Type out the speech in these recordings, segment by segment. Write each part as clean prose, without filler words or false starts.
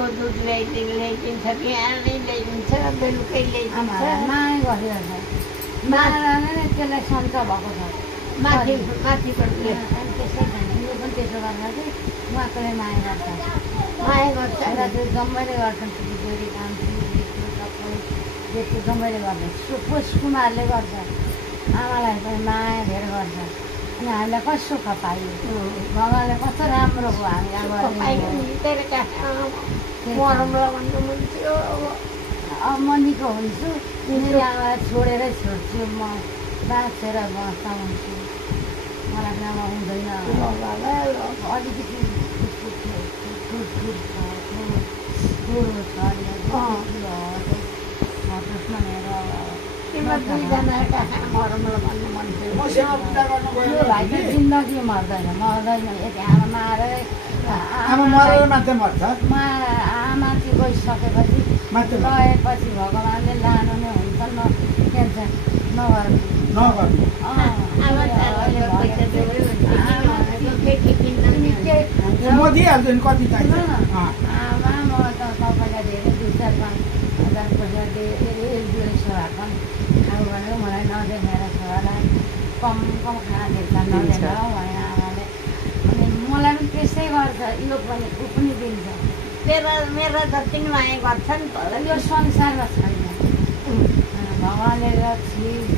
गाईको दुध ल्याइदिन्छ बिहानै ल्याइदिन्छ बेलुकै ल्याइदिन्छ माया गरिरहेछ माया नै त्यसलाई सन्च भएको छ माथिबाट त्यसै खाने यो पनि त्यसो गरेर चाहिँ उहाँकोले माया गर्छ र त्यो जम्मैले गर्छन् छोरी काम सबै त्यस्तो जम्मैले गर्छ पुष कुमारले गर्छ आमालाई पनि माया धेरै गर्छ अनि हामीलाई कस्तो सुख पाइयो भगवान्ले कस्तो राम्रो भयो हामी अब म निको हुन्छु मेरो आमालाई छोडेरै छोड्छु म बाँचेर बस्दा हुन्छु मलाई आमा हुँदैन अलिकति जिन्दगी मर्दैन यति आमा मारेर आमा चाहिँ गइसकेपछि गएपछि भगवान्ले लानु नै हुन्छ म दिइहाल्छु नि कति चाहिन्छ आमा म त तपाईँलाई धेरै 2-4-5 हजार पैसा धेरै सेवा पनि खाऊ भनेर मलाई नदेखेर छोरालाई कम खाना देख्छ नदेखेर भने आमाले अनि मलाई पनि त्यसै गर्छ यो पनि ऊ पनि दिन्छ मेरा जति नै माया गर्छन् यो संसारमा छैन भगवान्ले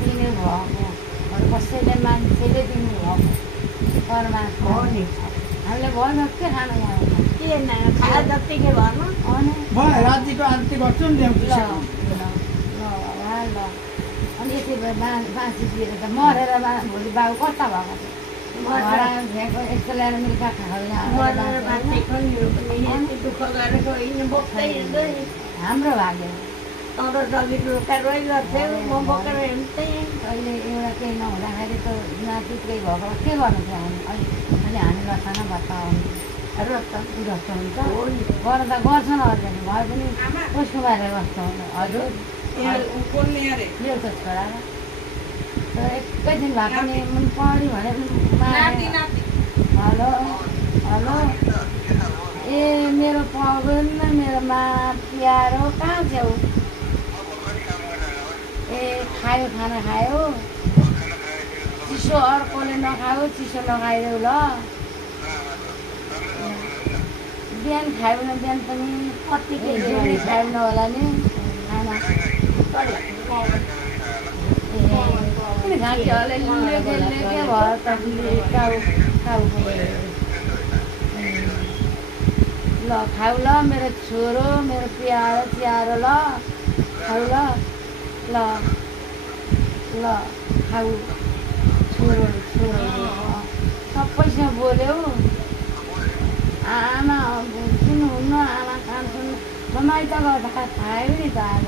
दिने भएको कसैले मान्छेले दिनुभएको परमात्मा हो नि हामीले भन्नु के खानु यहाँ के खाए जतिकै भन्नु राज्यको आरती गर्छु नि अनि यति बाँची दिएर त मरेर भोलि बाबु कता भएको छ यस्तो ल्याएर मिल्का हाम्रो भाग्य तर रवि रोका रोइ गर्थ्यो म बोकेर हिँड्थेँ अहिले एउटा केही नहुँदाखेरि त नातिकै भएको के गर्नु थियो हामी अहिले हामी लसाना भत्ता रस्त हुन्छ गर्दा गर्छन् अर्दैन भए पनि कसको बारे कस्तो हजुर मेरो त छोरा एकैछिन भए पनि पढ्यो भने हेलो ए मेरो पवन मेरो मा प्यारो कहाँ छेउ ए खायो खाना खायो चिसो अर्कोले नखायो चिसो नखाइदेऊ ल बिहान खायो भने बिहान पनि कतिकै जोडी खायो न होला नि खाना किन घाँटी अलिअलि के भयो त खाउ ल खाऊ ल मेरो छोरो मेरो प्यारो ल खाऊ ल खाऊ छोरो सबैसँग बोल्यो आमा सुन्नुहुन्न आमा काम सुन्नु म माइत गर्दा खायो नि त आज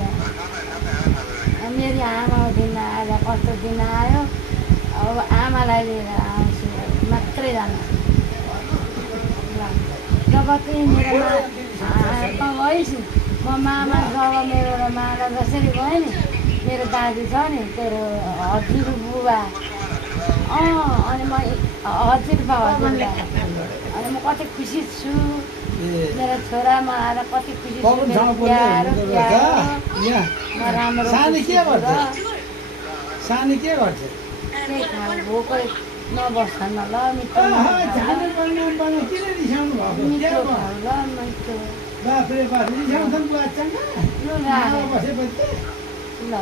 मेरो आमा दिन आज कस्तो दिन आयो अब आमालाई लिएर आउँछु मात्रै जानु जब चाहिँ मेरो गइस् म मामा जब मेरो र माला जसरी गएँ नि मेरो दाजु छ नि तेरो हजुर बुबा अनि म हजुर बाबा अनि म कति खुसी छु मेरो छोरामा आएर कति खुसी छु राम्रो सानी के गर्छ भोकै नबस्छ न ल मिठो ल मिठो बाफ्रे बाफ रिसाउँछन् बुवा चङ्गा बसेपछि ल